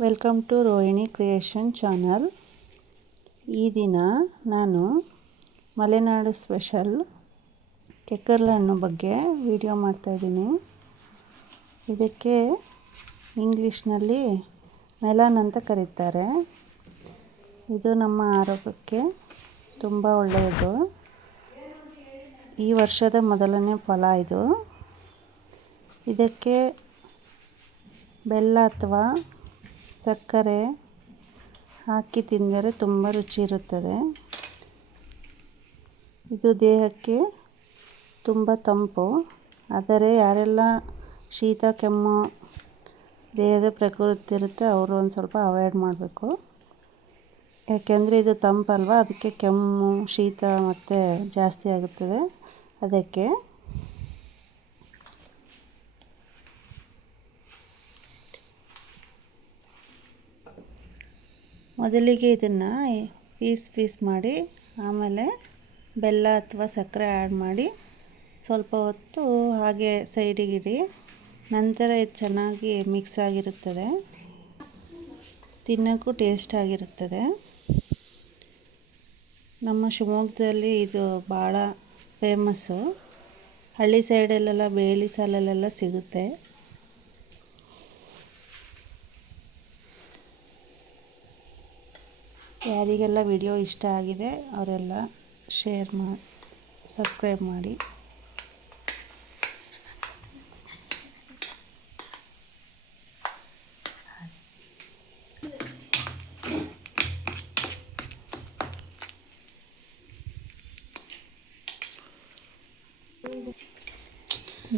Welcome to Rohini creation channel ಈ ದಿನ ನಾನು ಮಲೆನಾಡು ಸ್ಪೆಷಲ್ ಕೆಕ್ಕರ್ಲಣ್ಣು ಬಗ್ಗೆ ವಿಡಿಯೋ ಮಾಡ್ತಾಯಿದ್ದೀನಿ ಇದಕ್ಕೆ ಇಂಗ್ಲೀಷ್ನಲ್ಲಿ ಮೆಲಾನ್ ಅಂತ ಕರೀತಾರೆ. ಇದು ನಮ್ಮ ಆರೋಗ್ಯಕ್ಕೆ ತುಂಬ ಒಳ್ಳೆಯದು. ಈ ವರ್ಷದ ಮೊದಲನೇ ಫಲ ಇದು. ಇದಕ್ಕೆ ಬೆಲ್ಲ ಅಥವಾ ಸಕ್ಕರೆ ಹಾಕಿ ತಿಂದರೆ ತುಂಬ ರುಚಿ ಇರುತ್ತದೆ. ಇದು ದೇಹಕ್ಕೆ ತುಂಬ ತಂಪು. ಆದರೆ ಯಾರೆಲ್ಲ ಶೀತ, ಕೆಮ್ಮು, ದೇಹದ ಪ್ರಕೃತಿ ಇರುತ್ತೆ, ಅವರು ಒಂದು ಸ್ವಲ್ಪ ಅವಾಯ್ಡ್ ಮಾಡಬೇಕು. ಯಾಕೆಂದರೆ ಇದು ತಂಪಲ್ವ? ಅದಕ್ಕೆ ಕೆಮ್ಮು, ಶೀತ ಮತ್ತು ಜಾಸ್ತಿ ಆಗುತ್ತದೆ. ಅದಕ್ಕೆ ಮೊದಲಿಗೆ ಇದನ್ನು ಪೀಸ್ ಪೀಸ್ ಮಾಡಿ, ಆಮೇಲೆ ಬೆಲ್ಲ ಅಥವಾ ಸಕ್ಕರೆ ಆ್ಯಡ್ ಮಾಡಿ ಸ್ವಲ್ಪ ಹೊತ್ತು ಹಾಗೆ ಸೈಡಿಗಿಡಿ ನಂತರ ಇದು ಚೆನ್ನಾಗಿ ಮಿಕ್ಸ್ ಆಗಿರುತ್ತದೆ. ತಿನ್ನೋಕ್ಕೂ ಟೇಸ್ಟ್ ಆಗಿರುತ್ತದೆ. ನಮ್ಮ ಶಿವಮೊಗ್ಗದಲ್ಲಿ ಇದು ಭಾಳ ಫೇಮಸ್ಸು ಹಳ್ಳಿ ಸೈಡಲ್ಲೆಲ್ಲ ಬೇಳಿ ಸಾಲಲ್ಲೆಲ್ಲ ಸಿಗುತ್ತೆ. ಯಾರಿಗೆಲ್ಲ ವಿಡಿಯೋ ಇಷ್ಟ ಆಗಿದೆ, ಅವರೆಲ್ಲ ಶೇರ್ ಮಾಡಿ ಸಬ್ಸ್ಕ್ರೈಬ್ ಮಾಡಿ.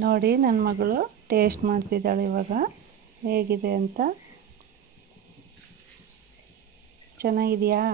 ನೋಡಿ ನನ್ನ ಮಗಳು ಟೇಸ್ಟ್ ಮಾಡ್ತಿದ್ದಾಳೆ ಇವಾಗ. ಹೇಗಿದೆ ಅಂತ ಚೆನ್ನಾಗಿದೆಯಾ?